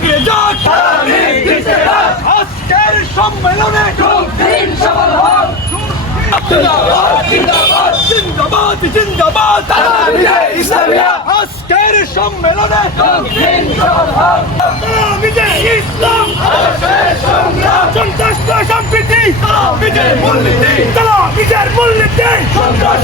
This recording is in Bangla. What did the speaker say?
থাকবে জোট আজকের সম্মেলনে জিন্দাবাদ জিন্দাবাদ। আজকের সম্মেলনে ইসলাম। সন্ত্রাস সম্প্রীতি। বিজয় মূল্যনীতি বিজয়ের মূল্যনীতি সন্ত্রাস